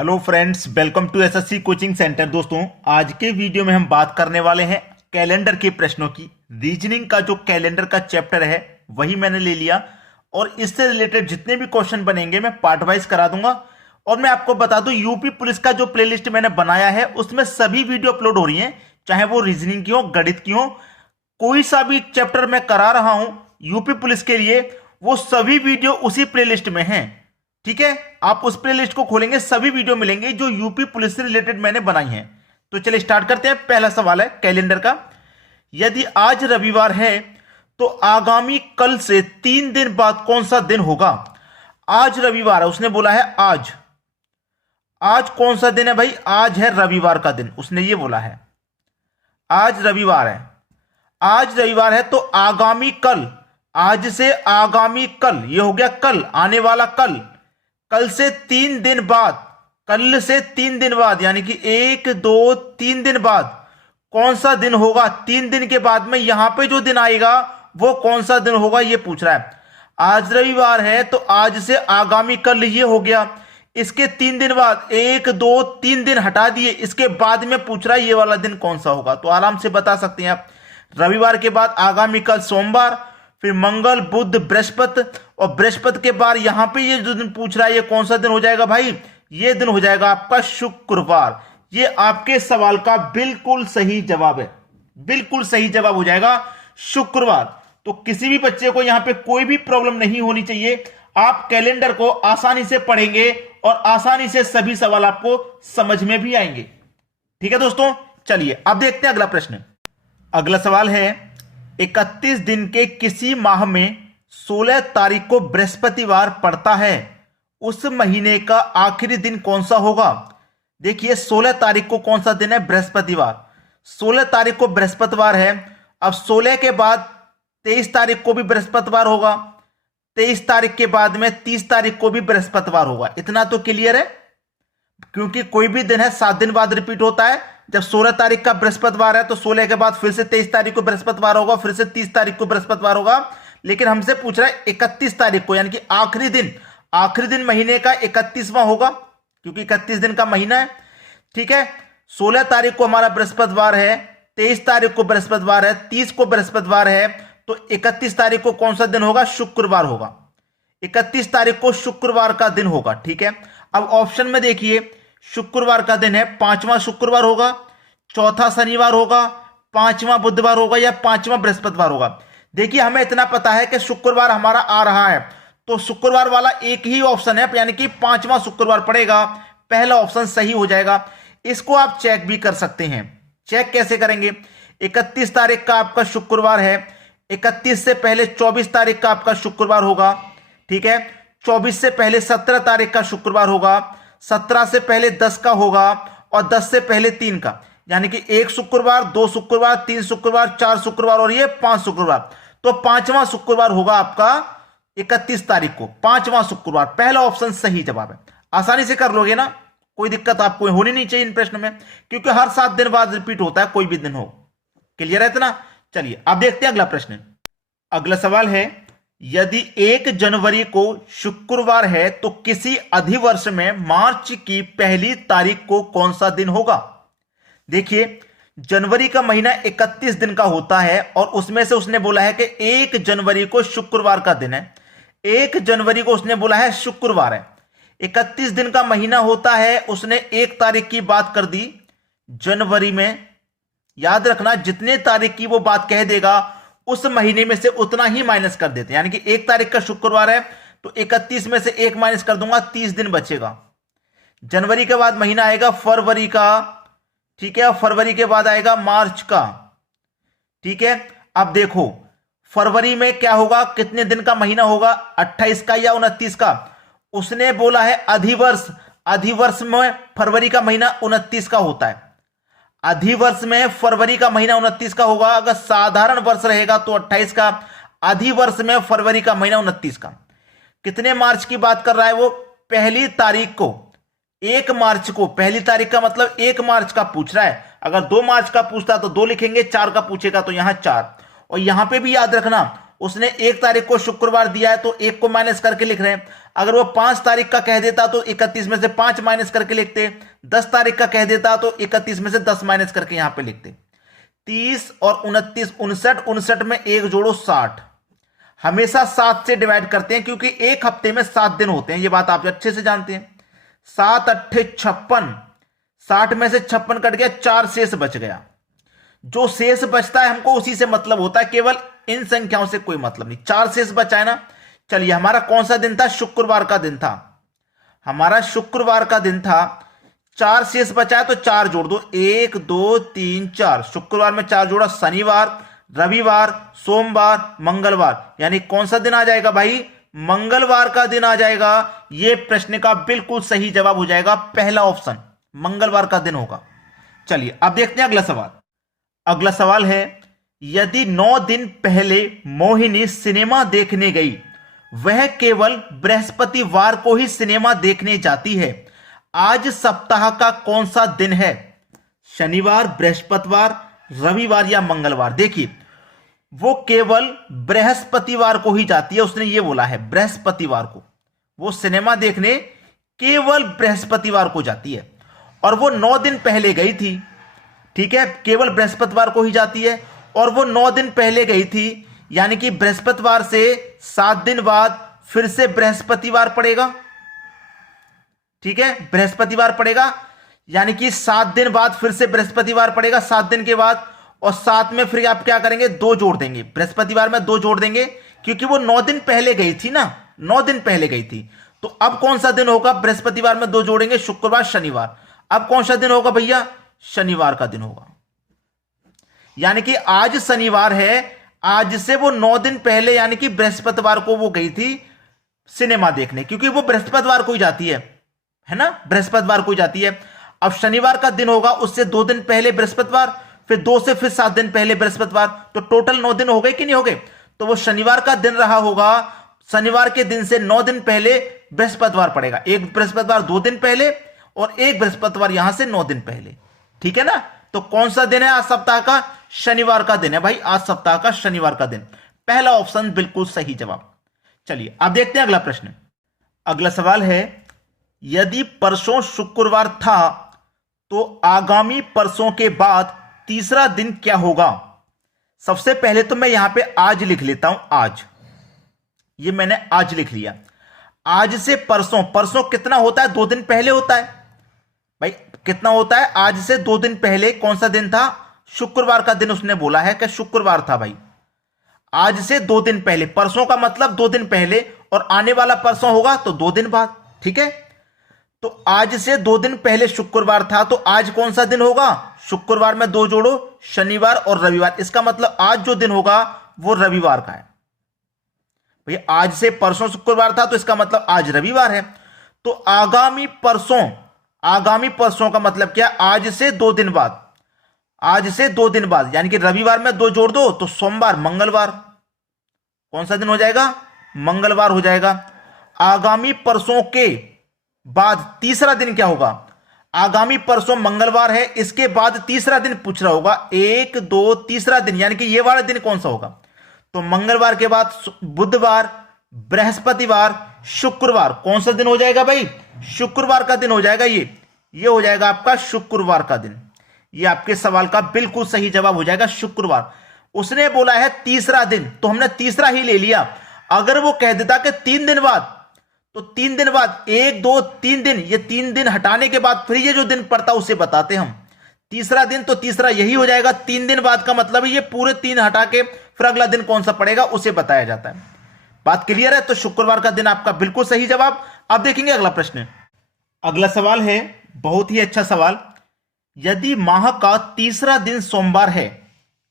Hello friends, welcome to SSC coaching centre. दोस्तों, आज के वीडियो में हम बात करने वाले हैं कैलेंडर के प्रश्नों की। रीजनिंग का जो कैलेंडर का चैप्टर है वही मैंने ले लिया और इससे रिलेटेड जितने भी क्वेश्चन बनेंगे मैं पार्ट वाइज करा दूंगा। और मैं आपको बता दूं, यूपी पुलिस का जो प्लेलिस्ट मैंने बनाया है उसमें सभी वीडियो अपलोड हो रही हैं, चाहे वो रीजनिंग की हो, गणित की हो, कोई सा भी चैप्टर मैं करा रहा हूं यूपी पुलिस के लिए, वो सभी वीडियो उसी प्लेलिस्ट में हैं। ठीक है, आप उस प्लेलिस्ट को खोलेंगे, सभी वीडियो मिलेंगे जो यूपी पुलिस से रिलेटेड मैंने बनाई हैं। तो चलिए स्टार्ट करते हैं। पहला सवाल है कैलेंडर का। यदि आज रविवार है तो आगामी कल से 3 दिन बाद कौन सा दिन होगा? आज रविवार है, उसने बोला है आज। आज कौन सा दिन है भाई? आज है रविवार का दिन, उसने ये बोला है। आज रविवार है, आज रविवार है तो आगामी कल, आज से आगामी कल, ये हो गया कल, आने वाला कल। कल से 3 दिन बाद, कल से 3 दिन बाद यानी कि 1 2 3 दिन बाद कौन सा दिन होगा? 3 दिन के बाद में यहां पे जो दिन आएगा वो कौन सा दिन होगा ये पूछ रहा है। आज रविवार है तो आज से आगामी कल ये हो गया। इसके 3 दिन बाद 1 2 3 दिन हटा दिए, इसके बाद में पूछ रहा है ये वाला दिन कौन सा होगा। तो आराम से बता सकते हैं आप। रविवार के बाद आगामी कल सोमवार, फिर मंगल बुध बृहस्पति, और बृहस्पति के बाद यहां पे ये जो दिन पूछ रहा है ये कौन सा दिन हो जाएगा भाई? ये दिन हो जाएगा आपका शुक्रवार। ये आपके सवाल का बिल्कुल सही जवाब है, बिल्कुल सही जवाब हो जाएगा शुक्रवार। तो किसी भी बच्चे को यहां पे कोई भी प्रॉब्लम नहीं होनी चाहिए। आप कैलेंडर को आसानी से पढ़ेंगे और आसानी से सभी सवाल आपको समझ में भी आएंगे। ठीक है दोस्तों, चलिए अब देखते हैं अगला प्रश्न। अगला सवाल है, 31 दिन के किसी माह में 16 तारीख को बृहस्पतिवार पड़ता है, उस महीने का आखिरी दिन कौन सा होगा? देखिए 16 तारीख को कौन सा दिन है? बृहस्पतिवार। 16 तारीख को बृहस्पतिवार है। अब 16 के बाद 23 तारीख को भी बृहस्पतिवार होगा, 23 तारीख के बाद में 30 तारीख को भी बृहस्पतिवार होगा। इतना तो क्लियर है, क्योंकि कोई भी दिन है 7 दिन बाद रिपीट होता है। जब 16 तारीख का बृहस्पतिवार है तो 16 के बाद फिर से 23 तारीख को बृहस्पतिवार होगा, फिर से 30 तारीख को बृहस्पतिवार होगा। लेकिन हमसे पूछ रहा है 31 तारीख को, यानी कि आखिरी दिन, आखिरी दिन महीने का 31वां होगा, क्योंकि 31 दिन का महीना है। ठीक है, 16 तारीख को हमारा बृहस्पतिवार है, 23 तारीख को बृहस्पतिवार है, 30 को बृहस्पतिवार है, तो 31 तारीख को कौन सा दिन होगा? शुक्रवार होगा। 31 तारीख को शुक्रवार का दिन होगा। ठीक है, अब ऑप्शन में देखिए, शुक्रवार का दिन है, 5वां शुक्रवार होगा, चौथा शनिवार होगा, 5वां बुधवार होगा, या 5वां बृहस्पतिवार होगा। देखिए हमें इतना पता है कि शुक्रवार हमारा आ रहा है, तो शुक्रवार वाला एक ही ऑप्शन है, यानी कि 5वां शुक्रवार पड़ेगा। पहला ऑप्शन सही हो जाएगा। इसको आप चेक भी कर सकते हैं। चेक कैसे करेंगे? 31 तारीख का आपका शुक्रवार है, 31 से पहले 24 तारीख का आपका शुक्रवार होगा। ठीक है, 24 से पहले 17 तारीख का शुक्रवार होगा, 17 से पहले 10 का होगा, और 10 से पहले 3 का, यानी कि 1 शुक्रवार, 2 शुक्रवार, 3 शुक्रवार, 4 शुक्रवार और ये 5 शुक्रवार। तो 5वां शुक्रवार होगा आपका 31 तारीख को, 5वां शुक्रवार। पहला ऑप्शन सही जवाब है। आसानी से कर लोगे ना, कोई दिक्कत आपको होनी नहीं चाहिए इन प्रश्न में, क्योंकि हर 7 दिन बाद रिपीट होता है, कोई भी दिन हो। क्लियर है इतना? चलिए अब देखते हैं अगला प्रश्न। अगला सवाल है, यदि 1 जनवरी को शुक्रवार है तो किसी अधिवर्ष में मार्च की पहली तारीख को कौन सा दिन होगा? देखिए जनवरी का महीना 31 दिन का होता है, और उसमें से उसने बोला है कि 1 जनवरी को शुक्रवार का दिन है। 1 जनवरी को उसने बोला है शुक्रवार है, 31 दिन का महीना होता है, उसने 1 तारीख की बात कर दी जनवरी में। याद रखना, जितने तारीख की वो बात कह देगा उस महीने में से उतना ही माइनस कर देते हैं। यानी कि 1 तारीख का शुक्रवार है तो 31 में से 1 माइनस कर दूंगा, 30 दिन बचेगा। जनवरी के बाद महीना आएगा फरवरी का। ठीक है, फरवरी के बाद आएगा मार्च का। ठीक है, अब देखो फरवरी में क्या होगा, कितने दिन का महीना होगा? 28 का या 29 का? उसने बोला है अधिवर्ष। अधिवर्ष में फरवरी का महीना 29 का होता है। अधिवर्ष में फरवरी का महीना 29 का होगा। अगर साधारण वर्ष रहेगा तो 28 का, अधिवर्ष में फरवरी का महीना 29 का। कितने मार्च की बात कर रहा है वो? पहली तारीख को, 1 मार्च को। पहली तारीख का मतलब 1 मार्च का पूछ रहा है। अगर 2 मार्च का पूछता तो 2 लिखेंगे, 4 का पूछेगा तो यहां 4। और यहां पे भी याद रखना, उसने 1 तारीख को शुक्रवार दिया है तो 1 को माइनस करके लिख रहे हैं। अगर वो 5 तारीख का कह देता तो 31 में से 5 माइनस करके लिखते। 10 तारीख का कह देता तो 31 में से 10 माइनस करके यहां पे लिखते। 30 और 29, 59, 59 में 1 जोड़ो 60। हमेशा 7 से डिवाइड करते हैं क्योंकि एक हफ्ते में 7 दिन होते हैं, ये बात आप अच्छे से जानते हैं। 7 अट्ठे 56, 60 में से 56 कट गया, 4 शेष बच गया। जो शेष बचता है हमको उसी से मतलब होता है, केवल इन संख्याओं से कोई मतलब नहीं। 4 शेष बचा है ना। चलिए हमारा कौन सा दिन था? शुक्रवार का दिन था। हमारा शुक्रवार का दिन था। 4 शेष बचा है तो 4 जोड़ दो। 1 2 3 4। शुक्रवार में 4 जोड़ा। शनिवार, रविवार, सोमवार, मंगलवार, यानी कौन सा दिन आ जाएगा भाई? मंगलवार का दिन आ जाएगा। यह प्रश्न का बिल्कुल सही जवाब हो जाएगा पहला ऑप्शन, मंगलवार का दिन होगा। चलिए अब देखते हैं अगला सवाल। अगला सवाल है, यदि 9 दिन पहले मोहिनी सिनेमा देखने गई, वह केवल बृहस्पतिवार को ही सिनेमा देखने जाती है, आज सप्ताह का कौन सा दिन है? शनिवार, बृहस्पतिवार, रविवार या मंगलवार? देखिए वो केवल बृहस्पतिवार को ही जाती है, उसने ये बोला है बृहस्पतिवार को। वो सिनेमा देखने केवल बृहस्पतिवार को जाती है और वो 9 दिन पहले गई थी। ठीक है, केवल बृहस्पतिवार को ही जाती है और वो 9 दिन पहले गई थी, यानी कि बृहस्पतिवार से 7 दिन बाद फिर से बृहस्पतिवार पड़ेगा। ठीक है, बृहस्पतिवार पड़ेगा, यानी कि 7 दिन बाद फिर से बृहस्पतिवार पड़ेगा, 7 दिन के बाद। और साथ में फिर आप क्या करेंगे? 2 जोड़ देंगे। बृहस्पतिवार में 2 जोड़ देंगे क्योंकि वो 9 दिन पहले गई थी ना, 9 दिन पहले गई थी। तो अब कौन सा दिन होगा? बृहस्पतिवार में 2 जोड़ेंगे, शुक्रवार, शनिवार। अब कौन सा दिन होगा भैया? शनिवार का दिन होगा। यानी कि आज शनिवार है, आज से वो 9 दिन पहले यानी कि बृहस्पतिवार को वो गई थी सिनेमा देखने, क्योंकि वो बृहस्पतिवार को ही जाती है ना, बृहस्पतिवार को ही जाती है। अब शनिवार का दिन होगा, उससे 2 दिन पहले बृहस्पतिवार, फिर 2 से फिर 7 दिन पहले बृहस्पतिवार, तो टोटल 9 दिन हो गए कि नहीं हो गए? तो वो शनिवार का दिन रहा होगा। शनिवार के दिन से 9 दिन पहले बृहस्पतिवार पड़ेगा। एक बृहस्पतिवार 2 दिन पहले और एक बृहस्पतिवार यहां से 9 दिन पहले। ठीक है ना। तो कौन सा दिन है आज सप्ताह का? शनिवार का दिन है भाई, आज सप्ताह का शनिवार का दिन। पहला ऑप्शन बिल्कुल सही जवाब। चलिए अब देखते हैं अगला प्रश्न। अगला सवाल है, यदि परसों शुक्रवार था तो आगामी परसों के बाद तीसरा दिन क्या होगा? सबसे पहले तो मैं यहां पे आज लिख लेता हूं। आज, ये मैंने आज लिख लिया। आज से परसों, परसों कितना होता है? 2 दिन पहले होता है भाई। कितना होता है? आज से 2 दिन पहले कौन सा दिन था? शुक्रवार का दिन उसने बोला है कि शुक्रवार था भाई। आज से 2 दिन पहले, परसों का मतलब 2 दिन पहले, और आने वाला परसों होगा तो 2 दिन बाद। ठीक है, तो आज से 2 दिन पहले शुक्रवार था, तो आज कौन सा दिन होगा? शुक्रवार में 2 जोड़ो, शनिवार और रविवार। इसका मतलब आज जो दिन होगा वो रविवार का है भैया। आज से परसों शुक्रवार था तो इसका मतलब आज रविवार है। तो आगामी परसों, आगामी परसों का मतलब क्या? आज से 2 दिन बाद, आज से 2 दिन बाद, यानी कि रविवार में 2 जोड़ दो तो सोमवार, मंगलवार। कौन सा दिन हो जाएगा? मंगलवार हो जाएगा। आगामी परसों के बाद तीसरा दिन क्या होगा? आगामी परसों मंगलवार है, इसके बाद तीसरा दिन पूछ रहा होगा। 1 2 तीसरा दिन, यानी कि ये वाला दिन कौन सा होगा? तो मंगलवार के बाद बुधवार, बृहस्पतिवार, शुक्रवार। कौन सा दिन हो जाएगा भाई? शुक्रवार का दिन हो जाएगा। ये हो जाएगा आपका शुक्रवार का दिन। ये आपके सवाल का बिल्कुल सही जवाब हो जाएगा, शुक्रवार। उसने बोला है तीसरा दिन, तो हमने तीसरा ही ले लिया। अगर वो कह देता कि 3 दिन बाद, तो 3 दिन बाद 1 2 3 दिन, ये 3 दिन हटाने के बाद फिर ये जो दिन पड़ता उसे बताते हम तीसरा दिन। तो तीसरा यही हो जाएगा। 3 दिन बाद का मतलब ये पूरे 3 हटा के फिर अगला दिन कौन सा पड़ेगा उसे बताया जाता है। बात क्लियर है? तो शुक्रवार का दिन आपका बिल्कुल सही जवाब। अब देखेंगे अगला प्रश्न। अगला सवाल है बहुत ही अच्छा सवाल। यदि माह का तीसरा दिन सोमवार है,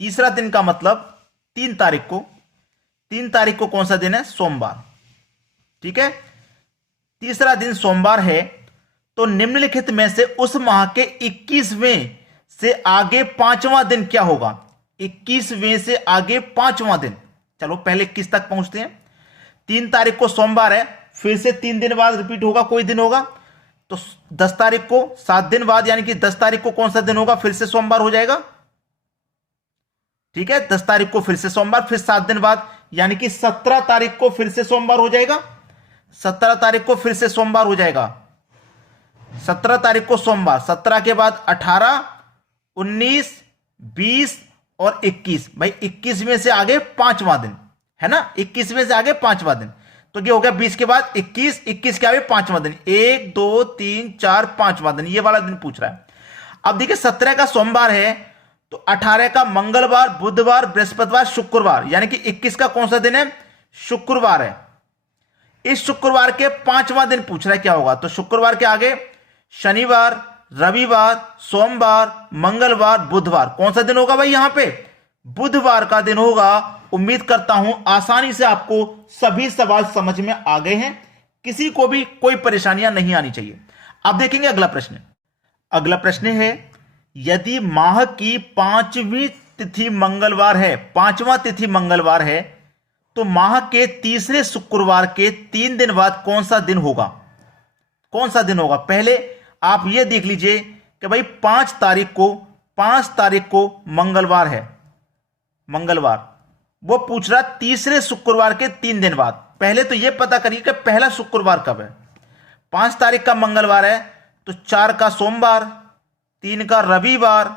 तीसरा दिन का मतलब 3 तारीख को, 3 तारीख को कौन सा दिन है? सोमवार। ठीक है, तीसरा दिन सोमवार है, तो निम्नलिखित में से उस माह के 21वें से आगे 5वां दिन क्या होगा? 21वें से आगे 5वां दिन। चलो पहले 21 तक पहुंचते हैं। 3 तारीख को सोमवार है, फिर से 3 दिन बाद रिपीट होगा, कोई दिन होगा। तो 10 तारीख को 7 दिन बाद, यानी कि 10 तारीख को कौन सा दिन होगा? फिर से सोमवार हो जाएगा। ठीक है, 10 तारीख को फिर से सोमवार, फिर 7 दिन बाद यानी कि 17 तारीख को फिर से सोमवार हो जाएगा। 17 तारीख को फिर से सोमवार हो जाएगा। 17 तारीख को सोमवार, 17 के बाद 18, 19, 20 और 21। भाई 21 में से आगे पांचवा दिन है ना, 21 में से आगे पांचवा दिन, तो ये हो गया 20 के बाद 21, 21 के आगे पांचवा दिन, 1 2 3 4 पांचवा दिन, ये वाला दिन पूछ रहा है। अब देखिए 17 का सोमवार है तो 18 का मंगलवार, बुधवार, बृहस्पतिवार, शुक्रवार, यानी कि 21 का कौन सा दिन है, शुक्रवार है। इस शुक्रवार के पांचवा दिन पूछ रहा है क्या होगा, तो शुक्रवार के आगे शनिवार, रविवार, सोमवार, मंगलवार, बुधवार, कौन सा दिन होगा भाई, यहां पे बुधवार का दिन होगा। उम्मीद करता हूं आसानी से आपको सभी सवाल समझ में आ गए हैं, किसी को भी कोई परेशानियां नहीं आनी चाहिए। अब देखेंगे अगला प्रश्न। अगला प्रश्न है, यदि माह की पांचवी तिथि मंगलवार है, पांचवा तिथि मंगलवार है, तो माह के तीसरे शुक्रवार के 3 दिन बाद कौन सा दिन होगा, कौन सा दिन होगा। पहले आप यह देख लीजिए कि भाई 5 तारीख को मंगलवार है, मंगलवार, वो पूछ रहा तीसरे शुक्रवार के 3 दिन बाद। पहले तो यह पता करिए कि पहला शुक्रवार कब है। 5 तारीख का मंगलवार है तो 4 का सोमवार, 3 का रविवार,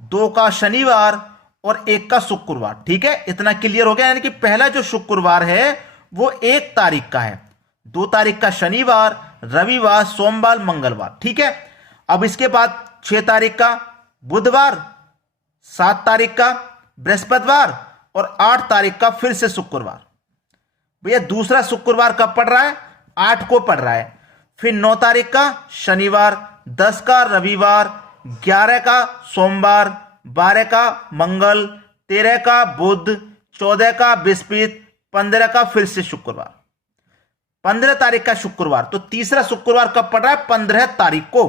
2 का शनिवार और 1 का शुक्रवार। ठीक है, इतना क्लियर हो गया। यानी कि पहला जो शुक्रवार है वो 1 तारीख का है, 2 तारीख का शनिवार, रविवार, सोमवार, मंगलवार। ठीक है, अब इसके बाद 6 तारीख का बुधवार, 7 तारीख का बृहस्पतिवार और 8 तारीख का फिर से शुक्रवार। भैया दूसरा शुक्रवार कब पड़ रहा है, 8 को पड़ रहा है। फिर 9 तारीख का शनिवार, 10 का रविवार, 11 का सोमवार, 12 का मंगल, 13 का बुध, 14 का बृहस्पति, 15 का फिर से शुक्रवार, 15 तारीख का शुक्रवार। तो तीसरा शुक्रवार कब पड़ रहा है, 15 तारीख को।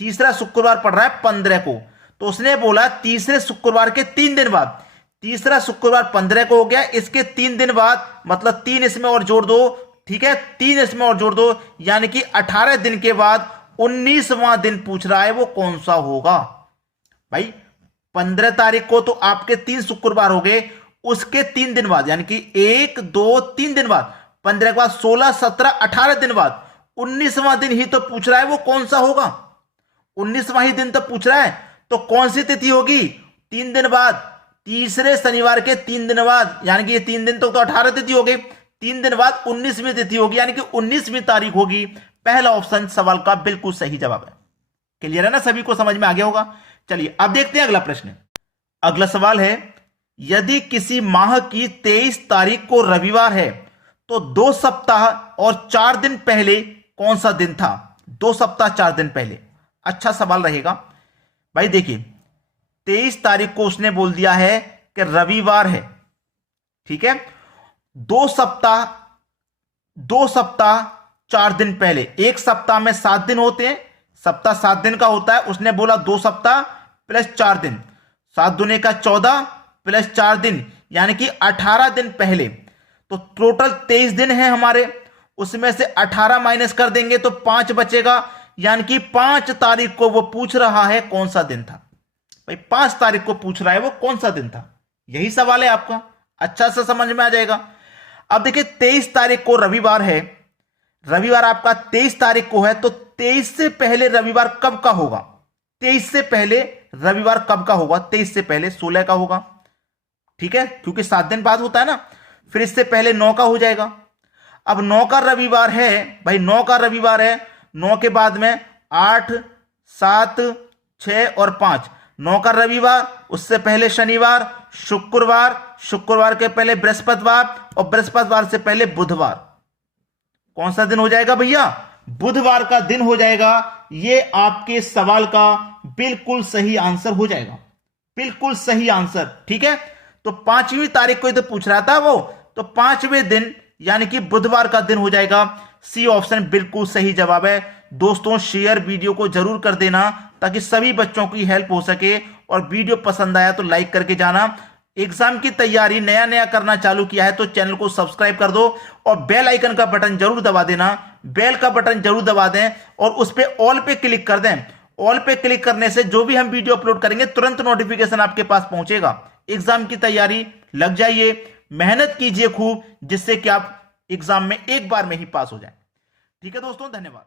तीसरा शुक्रवार पड़ रहा है 15 को, तो उसने बोला तीसरे शुक्रवार के 3 दिन बाद। तीसरा शुक्रवार 15 को हो गया, इसके 3 दिन बाद, मतलब 3 इसमें और जोड़ दो। ठीक है, 3 इसमें और जोड़ दो, यानी कि 18 दिन के बाद 19वां दिन पूछ रहा है, वो कौन सा होगा। भाई 15 तारीख को तो आपके 3 शुक्रवार हो गए, उसके 3 दिन बाद, यानी कि 1 2 3 दिन बाद, 15 के बाद 16 17 18 दिन बाद 19वां दिन ही तो पूछ रहा है, वो कौन सा होगा। 19वां ही दिन तो पूछ रहा है, तो कौन सी तिथि होगी, 3 दिन बाद, तीसरे शनिवार के 3 दिन बाद, यानी कि ये 3 दिन तो 18 तिथि हो गई, 3 दिन बाद 19वीं तिथि होगी, यानी कि 19वीं तारीख होगी। पहला ऑप्शन सवाल का बिल्कुल सही जवाब है। क्लियर है ना, सभी को समझ में आ गया होगा। चलिए अब देखते हैं अगला प्रश्न। अगला सवाल है, यदि किसी माह की 23 तारीख को रविवार है तो 2 सप्ताह और 4 दिन पहले कौन सा दिन था। 2 सप्ताह 4 दिन पहले, अच्छा सवाल रहेगा। भाई देखिए 23 तारीख को उसने बोल दिया है कि रविवार है। ठीक है, 2 सप्ताह 4 दिन पहले, एक सप्ताह में 7 दिन होते हैं, सप्ताह 7 दिन का होता है। उसने बोला 2 सप्ताह प्लस 4 दिन, 7 दूने का 14 प्लस 4 दिन, यानी कि 18 दिन पहले। तो टोटल 23 दिन है हमारे, उसमें से 18 माइनस कर देंगे तो 5 बचेगा, यानी कि 5 तारीख को वो पूछ रहा है कौन सा दिन था। भाई 5 तारीख को पूछ रहा है वो कौन सा दिन था, यही सवाल है आपका, अच्छा सा समझ में आ जाएगा। अब देखिए 23 तारीख को रविवार है, रविवार आपका 23 तारीख को है, तो 23 से पहले रविवार कब का होगा, 23 से पहले रविवार कब का होगा, 23 से पहले 16 का होगा। ठीक है, क्योंकि 7 दिन बाद होता है ना, फिर इससे पहले 9 का हो जाएगा। अब 9 का रविवार है, भाई 9 का रविवार है, 9 के बाद में 8 7 6 और 5, 9 का रविवार, उससे पहले शनिवार, शुक्रवार, शुक्रवार के पहले बृहस्पतिवार और बृहस्पतिवार से पहले बुधवार। कौन सा दिन हो जाएगा भैया, बुधवार का दिन हो जाएगा। ये आपके सवाल का बिल्कुल सही आंसर हो जाएगा, बिल्कुल सही आंसर। ठीक है, तो 5वीं तारीख को तो पूछ रहा था वो, तो 5वें दिन यानी कि बुधवार का दिन हो जाएगा। सी ऑप्शन बिल्कुल सही जवाब है। दोस्तों शेयर वीडियो को जरूर कर देना ताकि सभी बच्चों की हेल्प हो सके, और वीडियो पसंद आया तो लाइक करके जाना। एग्जाम की तैयारी नया नया करना चालू किया है तो चैनल को सब्सक्राइब कर दो और बेल आइकन का बटन जरूर दबा देना, बेल का बटन जरूर दबा दें और उस पर ऑल पे क्लिक कर दें। ऑल पे क्लिक करने से जो भी हम वीडियो अपलोड करेंगे तुरंत नोटिफिकेशन आपके पास पहुंचेगा। एग्जाम की तैयारी लग जाइए। मेहनत कीजिए खूब, जिससे कि आप एग्जाम में एक बार में ही पास हो जाए। ठीक है दोस्तों, धन्यवाद।